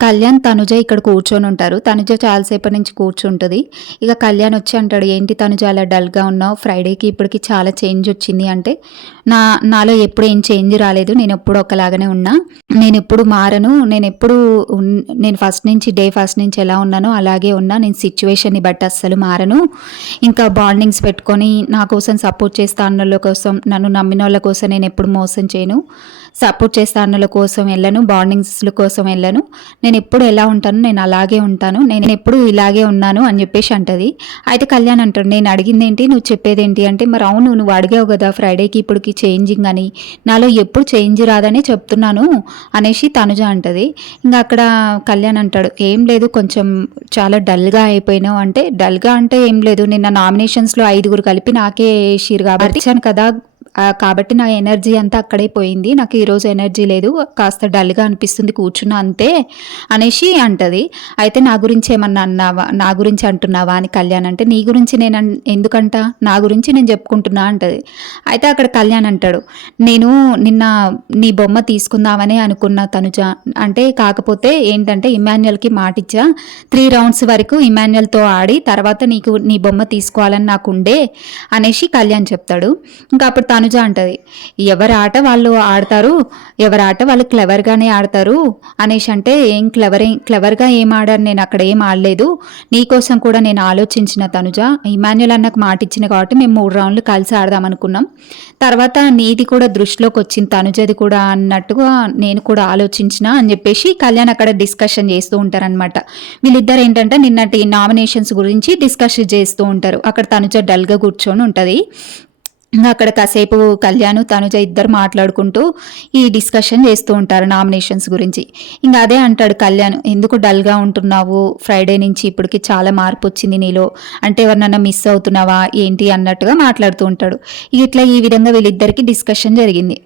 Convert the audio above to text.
కళ్యాణ్, తనుజ ఇక్కడ కూర్చొనుంటారు. తనుజ చాలా సేపటి నుంచి కూర్చుంటది. ఇక కళ్యాణ్ వచ్చి అంటాడు, "ఏంటి తనుజ అలా డల్‌గా ఉన్నావు? ఫ్రైడేకి ఇప్పటికి చాలా చేంజ్ వచ్చింది" అంటే, నాలో ఎప్పుడు ఏం చేంజ్ రాలేదు. నేనెప్పుడూ ఒకలాగానే ఉన్నా. నేనెప్పుడు మారను. నేను ఫస్ట్ నుంచి ఎలా ఉన్నానో అలాగే ఉన్నా. నేను సిట్యుయేషన్‌ని బట్టి అస్సలు మారను. ఇంకా బాండింగ్స్ పెట్టుకొని నా కోసం సపోర్ట్ చేస్తా అన్నోళ్ళ కోసం, నన్ను నమ్మినోళ్ళ కోసం నేనెప్పుడు మోసం చేయను. సపోర్ట్ చేస్తా అన్నోళ్ళ కోసం ఎళ్ళను. బాండింగ్స్‌ల కోసం ఎళ్ళను. నేనెప్పుడు ఎలా ఉంటానో నేను అలాగే ఉంటాను. నేనెప్పుడు ఇలాగే ఉన్నాను అని జెప్పేసి అంటది. అయితే కళ్యాణ్ అంటాడు, "నేను అడిగిందేంటి? నువ్వు చెప్పేదేంటి?" అంటే, "మరి అవును నువ్వు అడిగావు గదా! ఫ్రైడేకి ఇప్పటికి చేంజింగ్ అని. నాలో ఎప్పుడు చేంజ్ రాదనే చెప్తున్నాను" అనేసి తనుజ అంటది. ఇంగ అక్కడ కళ్యాణ్ అంటాడు, "ఏం లేదు కొంచెం చాలా డల్‌గా అయిపోయినావు" అంటే, "డల్‌గా అంటే ఏం లేదు. నిన్న నామినేషన్స్‌లో 5 కలిపి నాకే ఏసిర్రు కాబట్టి ఇచ్చాను కదా! కాబట్టి నా ఎనర్జీ అంతా అక్కడే పోయింది. నాకు ఈరోజు ఎనర్జీ లేదు. కాస్త డల్‌గా అనిపిస్తుంది కూర్చున్నా అంతే" అనేసి అంటది. అయితే "నా గురించి ఏమన్నా అన్నావా? నా గురించి అంటున్నావా?" అని కళ్యాణ్ అంటే, "నీ గురించి నేను ఎందుకంటా? నా గురించి నేను చెప్పుకుంటున్నా" అంటది. అయితే అక్కడ కళ్యాణ్ అంటాడు, "నేను నిన్న నీ బొమ్మ తీసుకుందామనే అనుకున్నా తనుజ. అంటే కాకపోతే ఏంటంటే ఇమాన్యుయల్‌కి మాటిచ్చా. 3 రౌండ్స్ వరకు ఇమాన్యుయల్‌తో ఆడి తర్వాత నీ బొమ్మ తీసుకోవాలని నాకుండే" అనేసి కళ్యాణ్ చెప్తాడు. ఇంకా అప్పుడు తనుజ అంటది, "ఎవరి ఆట వాళ్ళు ఆడతారు. ఎవరి ఆట వాళ్ళు క్లెవర్‌గానే ఆడతారు" అనేసి అంటే, క్లెవర్‌గా ఏం ఆడాను, నేను అక్కడ ఏం ఆడలేదు. నీకోసం కూడా నేను ఆలోచించిన తనుజ. ఇమాన్యుయల్ అన్నకు మాటిచ్చిన కాబట్టి మేము 3 రౌండ్లు కలిసి ఆడదాం అనుకున్నాం. తర్వాత నీది కూడా దృష్టిలోకొచ్చింది తనుజది కూడా అన్నట్టుగా నేను కూడా ఆలోచించిన అని చెప్పేసి కళ్యాణ్ అక్కడ డిస్కషన్ చేస్తూ ఉంటారనమాట. వీళ్ళిద్దరు ఏంటంటే నిన్నటి నామినేషన్స్ గురించి డిస్కషన్ చేస్తూ ఉంటారు. అక్కడ తనుజ డల్‌గా కూర్చొని ఉంటది. అక్కడ కాసేపు కళ్యాణ్, తనుజ ఇద్దరు మాట్లాడుకుంటూ ఈ డిస్కషన్ చేస్తూ ఉంటారు నామినేషన్స్ గురించి. ఇంక అదే అంటాడు కళ్యాణ్, "ఎందుకు డల్‌గా ఉంటున్నావు? ఫ్రైడే నుంచి ఇప్పటికి చాలా మార్పొచ్చింది నీలో. అంటే ఎవరినన్నా మిస్ అవుతున్నావా ఏంటి" అన్నట్టుగా మాట్లాడుతూ ఉంటాడు. ఇట్లా ఈ విధంగా వీళ్ళిద్దరికీ డిస్కషన్ జరిగింది.